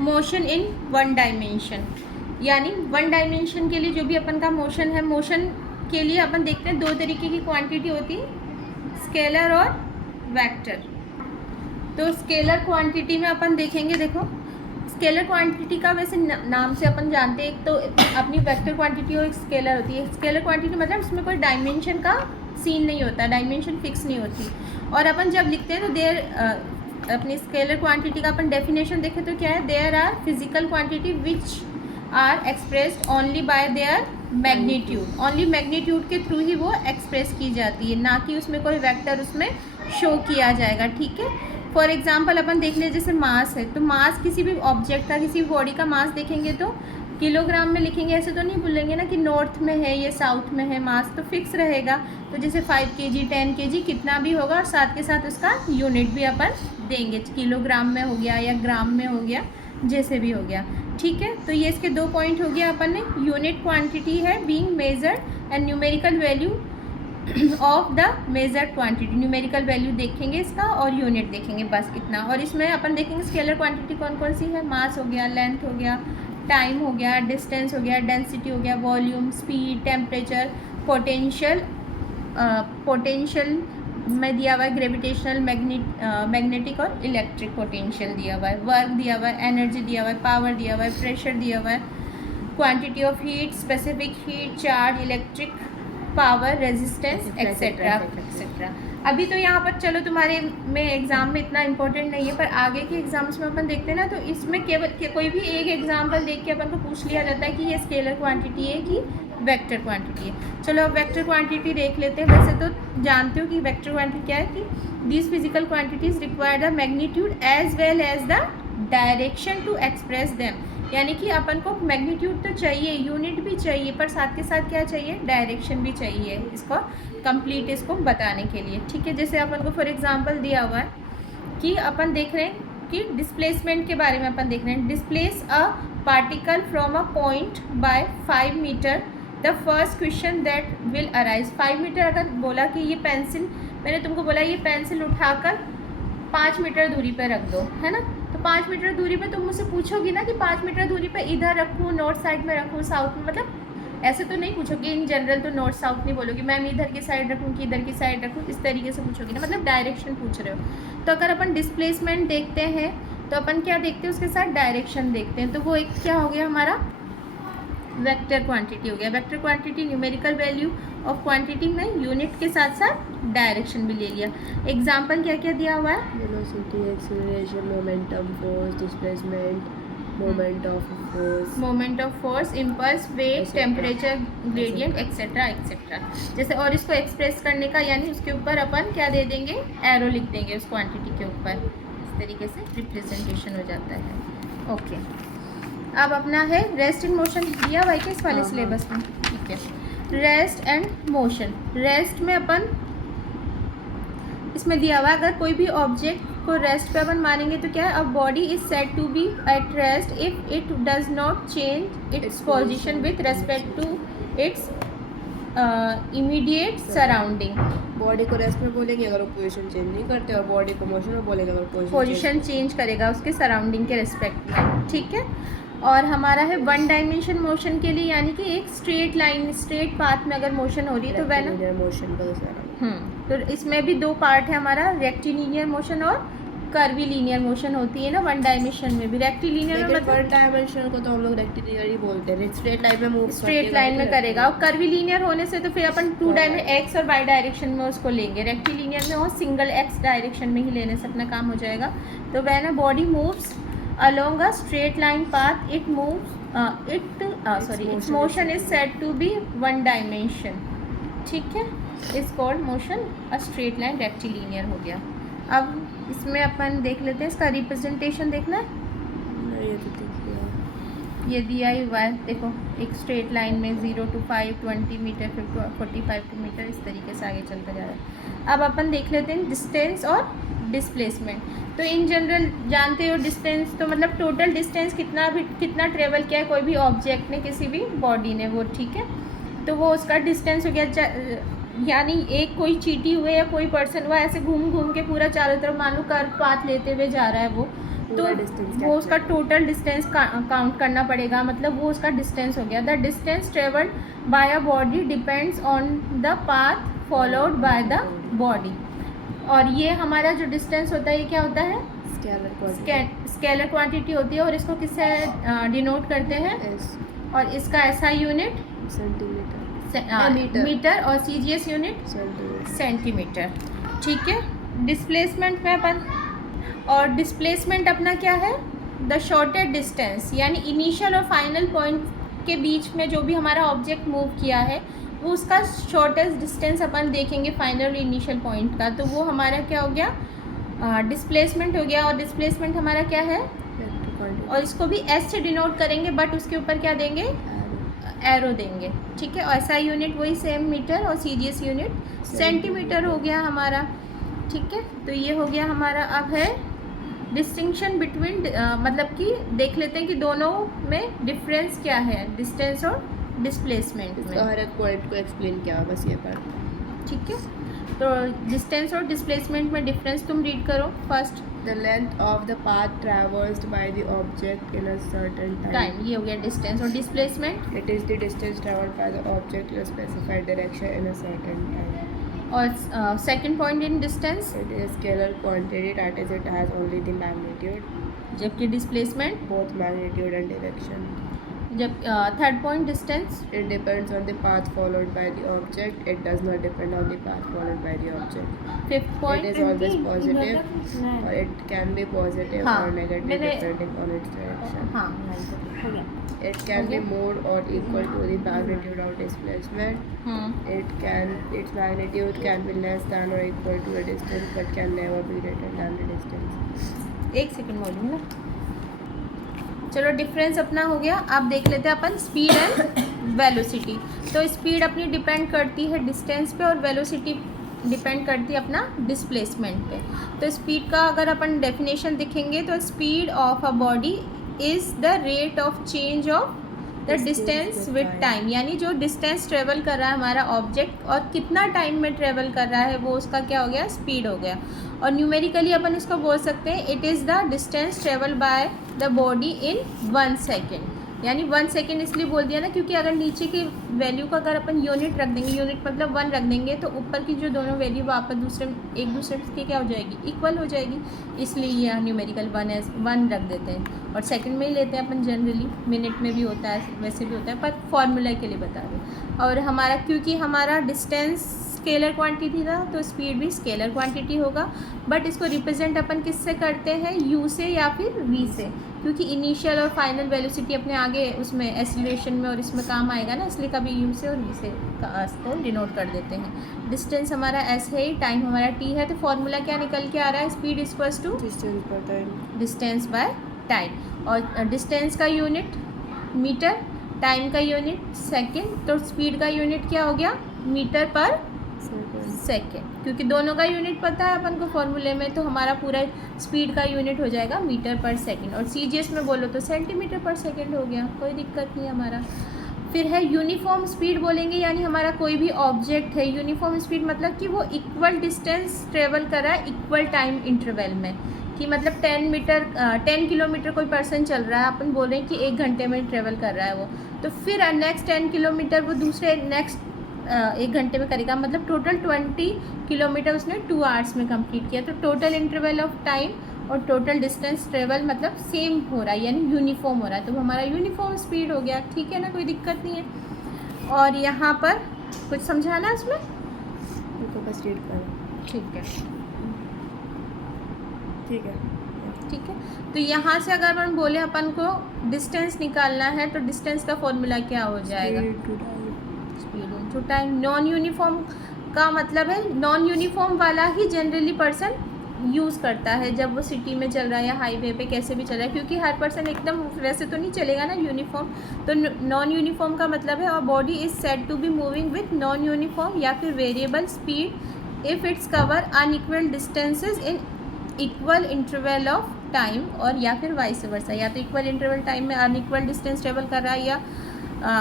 Motion in one dimension, यानी one dimension के लिए जो भी अपन का मोशन है, मोशन के लिए अपन देखते हैं दो तरीके की क्वांटिटी होती है, स्केलर और वेक्टर। तो स्केलर क्वांटिटी में अपन देखेंगे, देखो स्केलर क्वांटिटी का वैसे नाम से अपन जानते हैं, एक तो अपनी वेक्टर क्वांटिटी और एक स्केलर होती है। स्केलर क्वांटिटी मतलब उसमें कोई डायमेंशन का सीन नहीं होता, डायमेंशन फिक्स नहीं होती। और अपन जब लिखते हैं तो देयर अपनी स्केलर क्वांटिटी का अपन डेफिनेशन देखें तो क्या है, there are physical quantity which are expressed only by their magnitude, only magnitude के थ्रू ही वो एक्सप्रेस की जाती है, ना कि उसमें कोई वेक्टर उसमें शो किया जाएगा। ठीक है, फॉर एग्जाम्पल अपन देख ले, जैसे मास है, तो मास किसी भी ऑब्जेक्ट का, किसी भी बॉडी का मास देखेंगे तो किलोग्राम में लिखेंगे, ऐसे तो नहीं बोलेंगे ना कि नॉर्थ में है ये साउथ में है, मास तो फिक्स रहेगा। तो जैसे 5 kg 10 kg कितना भी होगा, और साथ के साथ उसका यूनिट भी अपन देंगे, किलोग्राम में हो गया या ग्राम में हो गया, जैसे भी हो गया। ठीक है, तो ये इसके 2 पॉइंट हो गया अपन ने। यूनिट क्वांटिटी है being measured and numerical value of the measured quantity, numerical value देखेंगे इसका और यूनिट देखेंगे, बस इतना। और इसमें अपन देखेंगे स्केलर क्वांटिटी कौन कौन सी है, मास हो गया, लेंथ हो गया, टाइम हो गया, डिस्टेंस हो गया, डेंसिटी हो गया, volume, speed, temperature, potential, potential में दिया हुआ है ग्रेविटेशनल, मैग्नेटिक और इलेक्ट्रिक पोटेंशियल दिया हुआ है, वर्क दिया हुआ है, एनर्जी दिया हुआ है, पावर दिया हुआ है, प्रेशर दिया हुआ है, quantity of heat, specific heat, charge, electric power, resistance, etcetera etcetera. अभी तो यहाँ पर चलो तुम्हारे में एग्जाम में इतना इंपॉर्टेंट नहीं है, पर आगे के एग्जाम्स में अपन देखते हैं ना, तो इसमें केवल कोई भी एक एग्जाम्पल देख के अपन को पूछ लिया जाता है कि ये स्केलर क्वांटिटी है कि वेक्टर क्वांटिटी है। चलो अब वेक्टर क्वांटिटी देख लेते हैं। वैसे तो जानते हो कि वेक्टर क्वांटिटी क्या है, कि these physical quantities require the magnitude as well as the direction to express them, यानी कि अपन को मैग्नीट्यूड तो चाहिए, यूनिट भी चाहिए, पर साथ के साथ क्या चाहिए, डायरेक्शन भी चाहिए इसको कंप्लीट, इसको बताने के लिए। ठीक है, जैसे अपन को फॉर एग्जांपल दिया हुआ है कि अपन देख रहे हैं कि डिस्प्लेसमेंट के बारे में अपन देख रहे हैं, displace a particle from a point by 5 metre, the first question that will arise. 5 metre अगर बोला कि ये पेंसिल, मैंने तुमको बोला ये पेंसिल उठाकर 5 मीटर दूरी पर रख दो, है ना, तो 5 मीटर दूरी पे तुम मुझसे पूछोगी ना कि 5 मीटर दूरी पे इधर रखूँ, नॉर्थ साइड में रखूँ, साउथ में, मतलब ऐसे तो नहीं पूछोगी इन जनरल, तो नॉर्थ साउथ नहीं बोलोगी, मैम इधर की साइड रखूँ कि इधर की साइड रखूँ, इस तरीके से पूछोगी ना, मतलब डायरेक्शन पूछ रहे हो। तो अगर अपन डिस्प्लेसमेंट देखते हैं तो अपन क्या देखते हैं, उसके साथ डायरेक्शन देखते हैं, तो वो एक क्या हो गया हमारा, वेक्टर क्वांटिटी हो गया। Vector quantity numerical value of quantity में यूनिट के साथ साथ डायरेक्शन भी ले लिया। एग्जांपल क्या क्या दिया हुआ है, velocity, acceleration, momentum, force, displacement, moment of force, impulse, weight, temperature gradient, et cetera et cetera. जैसे और इसको एक्सप्रेस करने का, यानी उसके ऊपर अपन क्या दे देंगे, एरो लिख देंगे उस क्वांटिटी के ऊपर, इस तरीके से रिप्रेजेंटेशन हो जाता है। ओके, अब अपना है रेस्ट एंड मोशन, दिया हुआ है कि इस वाले सिलेबस में, ठीक है, रेस्ट एंड मोशन। रेस्ट में अपन इसमें दिया हुआ है, अगर कोई भी ऑब्जेक्ट को रेस्ट पे अपन मानेंगे तो क्या है, a body is said to be at rest if it does not change its position with respect to its immediate surrounding. Body को रेस्ट में बोलेंगे अगर वो पोजीशन चेंज नहीं करते, और बॉडी को मोशन में बोलेंगे अगर पोजीशन चेंज करेगा उसके सराउंडिंग के रिस्पेक्ट में। ठीक है, और हमारा है वन डायमेंशन मोशन के लिए, यानी कि एक स्ट्रेट लाइन, स्ट्रेट पाथ में अगर मोशन हो रही है तो वह ना मोशन का तो इसमें भी 2 पार्ट है हमारा, रेक्टिलिनियर मोशन और कर्वी लीनियर मोशन होती है ना वन डायमेंशन में भी। रेक्टिलिनियर में मतलब वन डायमेंशन को तो हम लोग रेक्टिलिनियर ही बोलते हैं, स्ट्रेट लाइन में मूव, स्ट्रेट लाइन में करेगा, और कर्वी लीनियर होने से तो फिर अपन 2 डायमेंशन एक्स और वाई डायरेक्शन में उसको लेंगे। रेक्टिलिनियर में वो सिंगल एक्स डायरेक्शन में ही लेने से अपना काम हो जाएगा। तो वह ना body moves along a straight line path, it moves its motion is said to be one dimension। ठीक है, is called motion a straight line rectilinear हो गया। अब इसमें अपन देख लेते हैं, इसका रिप्रेजेंटेशन देखना है, ये दिया ही हुआ है, देखो एक स्ट्रेट लाइन में 0 to 5 20 मीटर, फिर 45 मीटर, इस तरीके से आगे चलता जा रहा है। अब अपन देख लेते हैं डिस्टेंस और डिस्प्लेसमेंट। तो इन जनरल जानते हो डिस्टेंस तो मतलब टोटल डिस्टेंस कितना ट्रेवल किया है कोई भी ऑब्जेक्ट ने, किसी भी बॉडी ने, वो ठीक है, तो वो उसका डिस्टेंस हो गया। यानी एक कोई चींटी हुए या कोई पर्सन हुआ ऐसे घूम घूम के पूरा चारों तरफ मान लो कर्व पाथ लेते हुए जा रहा है वो, तो वो उसका टोटल डिस्टेंस काउंट करना पड़ेगा, मतलब वो उसका डिस्टेंस हो गया। The distance travelled by a body depends on the path followed by the body. और ये हमारा जो डिस्टेंस होता है ये क्या होता है? स्केलर क्वांटिटी होती है। और इसको किससे डिनोट करते हैं? और इसका ऐसा यूनिट सेंटीमीटर, मीटर, और CGS यूनिट सेंटीमीटर। ठीक है। डिस्प्लेसमेंट में अपन, और डिस्प्लेसमेंट अपना क्या है? द शॉर्टेस्ट डिस्टेंस, यानी इनिशियल और फाइनल पॉइंट के बीच में जो भी हमारा ऑब्जेक्ट मूव किया है वो उसका शॉर्टेस्ट डिस्टेंस अपन देखेंगे फाइनल और इनिशियल पॉइंट का, तो वो हमारा क्या हो गया? डिस्प्लेसमेंट हो गया। और डिस्प्लेसमेंट हमारा क्या है? और इसको भी S से डिनोट करेंगे, बट उसके ऊपर क्या देंगे? एरो देंगे। ठीक है। और ऐसा यूनिट वही सेम मीटर, और CGS यूनिट सेंटीमीटर हो गया हमारा। ठीक है। तो ये हो गया हमारा। अब है डिस्टिंक्शन बिटवीन, मतलब कि देख लेते हैं कि दोनों में डिफरेंस क्या है डिस्टेंस और डिस्प्लेसमेंट में। हर एक पॉइंट को एक्सप्लेन किया बस ये पार्ट। ठीक है। तो डिस्टेंस और डिस्प्लेसमेंट में डिफरेंस तुम रीड करो first. The length of the path traversed by the object in a certain time, ये हो गया डिस्टेंस। और displacement, it is the distance travelled by the object in a specified direction in a certain time. और second point in distance, it is scalar quantity, that is it has only the magnitude. जबकि displacement both magnitude and direction. जब third point distance, It depends on the path followed by the object. It does not depend on the path followed by the object. Fifth It point, is always positive, or it can be positive हाँ, or negative मैंने- depending on its direction. हाँ हो गया। It can be Okay. more or equal to the magnitude of displacement. Its magnitude can be less than or equal to the distance, but can never be greater than the distance. एक second बोलूँ ना। चलो difference अपना हो गया। अब देख लेते हैं अपन स्पीड एंड वेलोसिटी। तो स्पीड अपनी डिपेंड करती है डिस्टेंस पे, और वेलोसिटी डिपेंड करती है अपना डिस्प्लेसमेंट पे। तो स्पीड का अगर अपन डेफिनेशन देखेंगे तो speed of a body is the rate of change of the distance with time, यानी जो डिस्टेंस ट्रेवल कर रहा है हमारा ऑब्जेक्ट और कितना टाइम में ट्रेवल कर रहा है वो उसका क्या हो गया? स्पीड हो गया। और न्यूमेरिकली अपन इसको बोल सकते हैं it is the distance travel by the body in 1 second. यानी 1 सेकेंड इसलिए बोल दिया ना क्योंकि अगर नीचे की वैल्यू का अगर अपन यूनिट रख देंगे, यूनिट मतलब 1 रख देंगे, तो ऊपर की जो दोनों वैल्यू वापस एक दूसरे की क्या हो जाएगी? इक्वल हो जाएगी। इसलिए ये न्यूमेरिकल 1 रख देते हैं। और सेकंड में ही लेते हैं अपन जनरली, मिनट में भी होता है, वैसे भी होता है, पर फॉर्मूला के लिए बता रहे। और हमारा क्योंकि हमारा डिस्टेंस स्केलर क्वांटिटी था तो स्पीड भी स्केलर क्वांटिटी होगा, बट इसको रिप्रेजेंट अपन किससे करते हैं? U से या फिर V से, क्योंकि इनिशियल और फाइनल वेलोसिटी अपने आगे उसमें एक्सीलरेशन में और इसमें काम आएगा ना, इसलिए कभी U से और V से को डिनोट कर देते हैं। डिस्टेंस हमारा S है, टाइम हमारा T है, तो फॉर्मूला क्या निकल के आ रहा है? Speed equals to distance by time. और डिस्टेंस का यूनिट मीटर, टाइम का यूनिट सेकेंड, तो स्पीड का यूनिट क्या हो गया? मीटर पर सेकेंड। क्योंकि दोनों का यूनिट पता है अपन को फॉर्मूले में, तो हमारा पूरा स्पीड का यूनिट हो जाएगा मीटर पर सेकेंड। और CGS में बोलो तो सेंटीमीटर पर सेकेंड हो गया, कोई दिक्कत नहीं हमारा। फिर है यूनिफॉर्म स्पीड बोलेंगे, यानी हमारा कोई भी ऑब्जेक्ट है, यूनिफॉर्म स्पीड मतलब कि वो इक्वल डिस्टेंस ट्रेवल कर रहा है इक्वल टाइम इंटरवल में, कि मतलब 10 किलोमीटर कोई पर्सन चल रहा है, अपन बोल रहे हैं कि 1 घंटे में ट्रेवल कर रहा है वो, तो फिर नेक्स्ट 10 किलोमीटर वो दूसरे नेक्स्ट 1 घंटे में करेगा, मतलब टोटल 20 किलोमीटर उसने 2 आवर्स में कंप्लीट किया। तो टोटल इंटरवल ऑफ टाइम और टोटल डिस्टेंस ट्रेवल मतलब सेम हो रहा है, यानी यूनिफॉर्म हो रहा है, तो हमारा यूनिफॉर्म स्पीड हो गया। ठीक है ना, कोई दिक्कत नहीं है। और यहाँ पर कुछ समझाना इसमें? बस रीड करना। ठीक है, ठीक है, ठीक है। तो यहाँ से अगर हम बोले अपन को डिस्टेंस निकालना है तो डिस्टेंस का फॉर्मूला क्या हो जाएगा? Speed into time. Non uniform का मतलब है, नॉन यूनिफॉर्म वाला ही जनरली पर्सन यूज़ करता है जब वो सिटी में चल रहा है या हाईवे पे कैसे भी चल रहा है, क्योंकि हर पर्सन एकदम वैसे तो नहीं चलेगा ना यूनिफॉर्म। तो नॉन यूनिफॉर्म का मतलब है और body is said to be moving with non uniform या फिर variable speed if it's cover unequal distances in equal interval of time, और या फिर वाइस वर्सा, या तो इक्वल इंटरवल टाइम में अनइक्वल डिस्टेंस ट्रेवल कर रहा है, या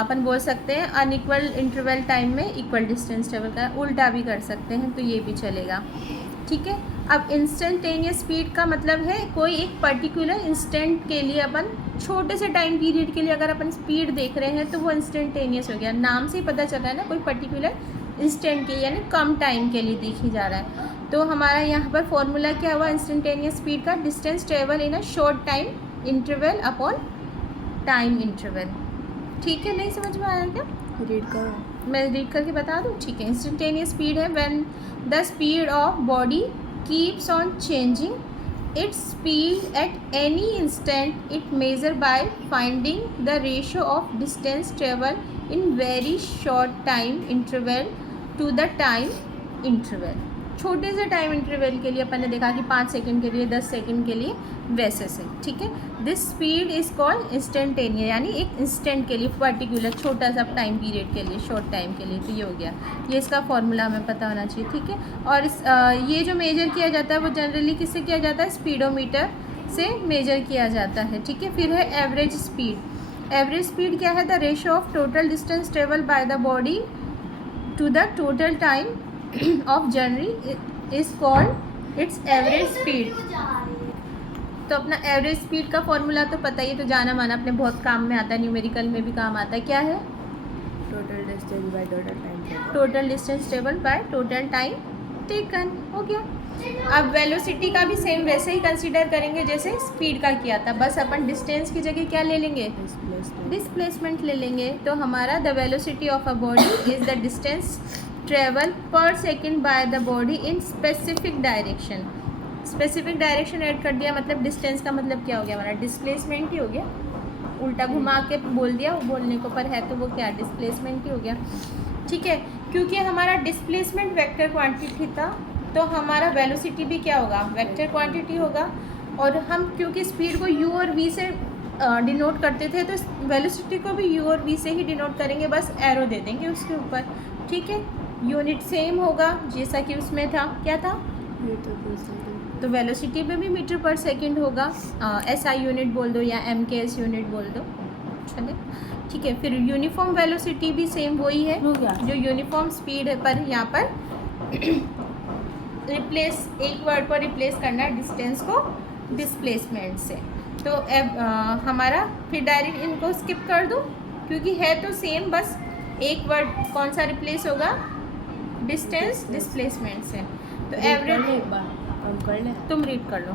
अपन बोल सकते हैं अनइक्वल इंटरवल टाइम में इक्वल डिस्टेंस ट्रेवल कर, उल्टा भी कर सकते हैं, तो ये भी चलेगा। ठीक है। अब इंस्टेंटेनियस स्पीड का मतलब है कोई एक पर्टिकुलर इंस्टेंट के लिए अपन छोटे से टाइम पीरियड के लिए अगर अपन स्पीड देख रहे हैं तो वो इंस्टेंटेनियस हो गया। नाम से ही पता चल रहा है ना, कोई पर्टिकुलर इंस्टेंट के यानी कम टाइम के लिए देखी जा रहा है। तो हमारा यहाँ पर फॉर्मूला क्या हुआ इंस्टेंटेनियस स्पीड का, distance travel in a short time interval upon time interval. ठीक है, नहीं समझ में आया क्या? रीड करो, मैं रीड करके बता दूँ। ठीक है, इंस्टेंटेनियस स्पीड है when the speed of body keeps on changing its speed at any instant it measure by finding the ratio of distance travel in very short time interval to the time interval. छोटे से time interval के लिए अपन ने देखा कि 5 second के लिए, 10 second के लिए, वैसे से। ठीक है, this speed is called instantaneous, यानी एक इंस्टेंट के लिए पर्टिकुलर छोटा सा टाइम पीरियड के लिए, शॉर्ट टाइम के लिए। तो ये हो गया, ये इसका फॉर्मूला हमें पता होना चाहिए। ठीक है, और ये जो मेजर किया जाता है वो जनरली किससे किया जाता है? स्पीडोमीटर से मेजर किया जाता है। ठीक है, फिर है एवरेज स्पीड। एवरेज स्पीड क्या है? The ratio of total distance travel by the body to the total time of journey is called its average speed. तो अपना एवरेज स्पीड का फॉर्मूला तो पता ही, तो जाना माना अपने बहुत काम में आता है, न्यूमेरिकल में भी काम आता है। क्या है? Total distance by total time, total distance travel by total time taken. हो गया। अब वेलोसिटी का भी सेम वैसे ही कंसीडर करेंगे जैसे स्पीड का किया था, बस अपन डिस्टेंस की जगह क्या ले लेंगे? डिस्प्लेसमेंट ले लेंगे। तो हमारा the velocity of a body is the distance travel per second by the body in specific direction. Specific direction add कर दिया, मतलब डिस्टेंस का मतलब क्या हो गया हमारा? डिस्प्लेसमेंट ही हो गया। उल्टा घुमा के बोल दिया, वो बोलने को पर है तो वो क्या? डिस्प्लेसमेंट ही हो गया। ठीक है, क्योंकि हमारा डिस्प्लेसमेंट वेक्टर क्वांटिटी था तो हमारा वेलोसिटी भी क्या होगा? वेक्टर क्वांटिटी होगा। और हम क्योंकि स्पीड को u और v से डिनोट करते थे तो वेलोसिटी को भी u और v से ही डिनोट करेंगे, बस एरो दे देंगे उसके ऊपर। ठीक है, यूनिट सेम होगा जैसा कि उसमें था। क्या था? तो वेलोसिटी पे भी मीटर पर सेकंड होगा, SI यूनिट बोल दो या MKS यूनिट बोल दो। चले, ठीक है। फिर यूनिफॉर्म वेलोसिटी भी सेम वही है जो यूनिफॉर्म स्पीड है, पर यहाँ पर रिप्लेस, एक वर्ड पर रिप्लेस करना है डिस्टेंस को डिस्प्लेसमेंट से। तो हमारा फिर डायरेक्ट इनको स्किप कर दूँ क्योंकि है तो सेम, बस एक वर्ड कौन सा रिप्लेस होगा? डिस्टेंस डिस्प्लेसमेंट से। तो एवरेज, एक बार हम कर लें, तुम रीड कर लो।